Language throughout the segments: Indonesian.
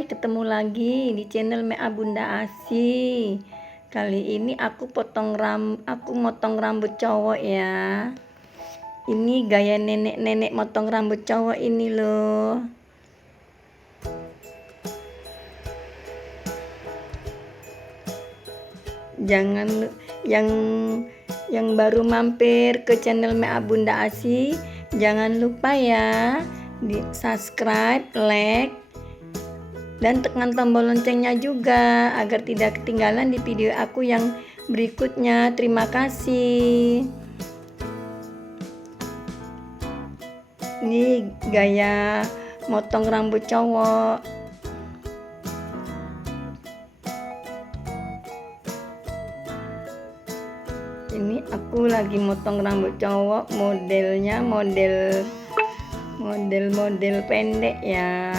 Hai, ketemu lagi di channel Mea Bunda Asi. Kali ini aku motong rambut cowok ya. Ini gaya nenek-nenek motong rambut cowok ini loh. Jangan yang baru mampir ke channel Mea Bunda Asi, jangan lupa ya di subscribe, like, dan tekan tombol loncengnya juga agar tidak ketinggalan di video aku yang berikutnya. Terima kasih. Ini gaya motong rambut cowok. Ini aku lagi motong rambut cowok, modelnya model pendek ya.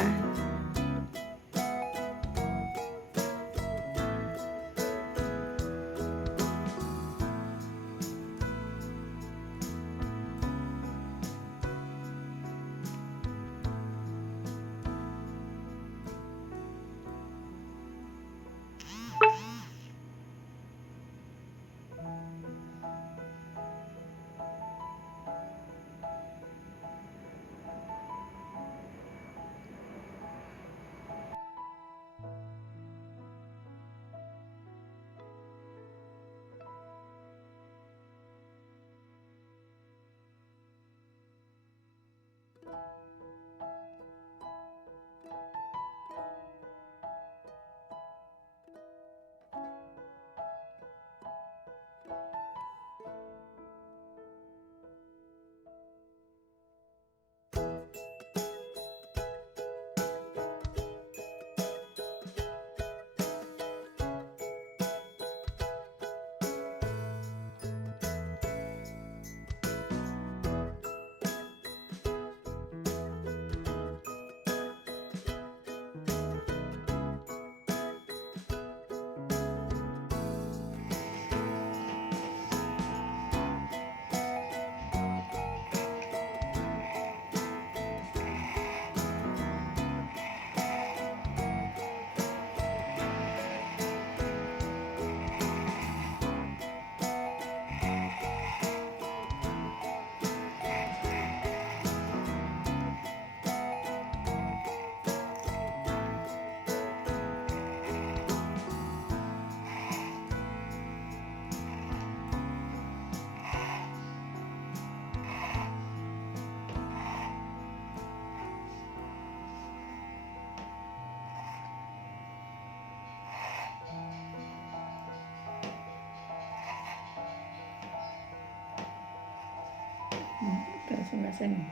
Terus sebelah sini.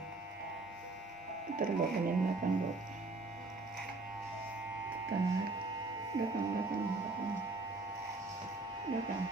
Terbawa kalian makan, Bu. Belakang.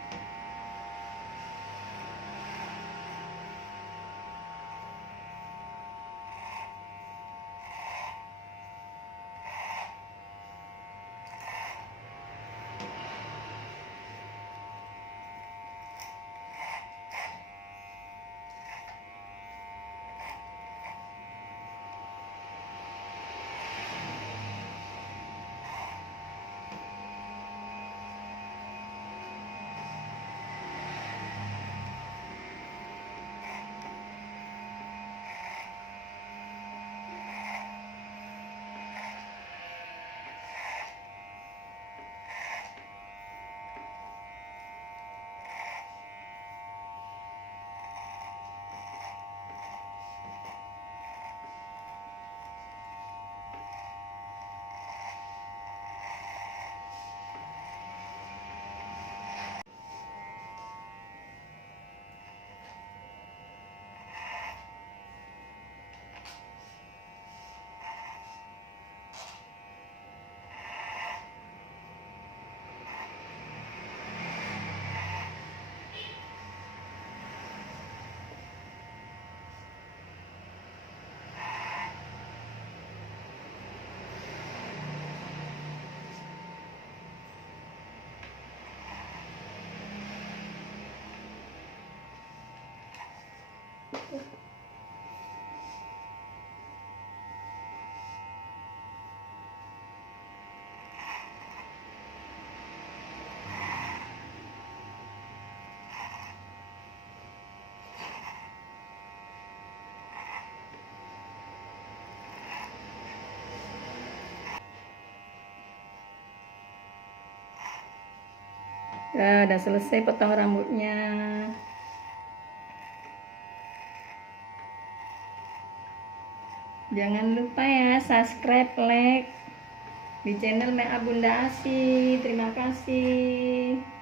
Udah selesai potong rambutnya. Jangan lupa ya subscribe, like di channel Mea Bunda Asi. Terima kasih.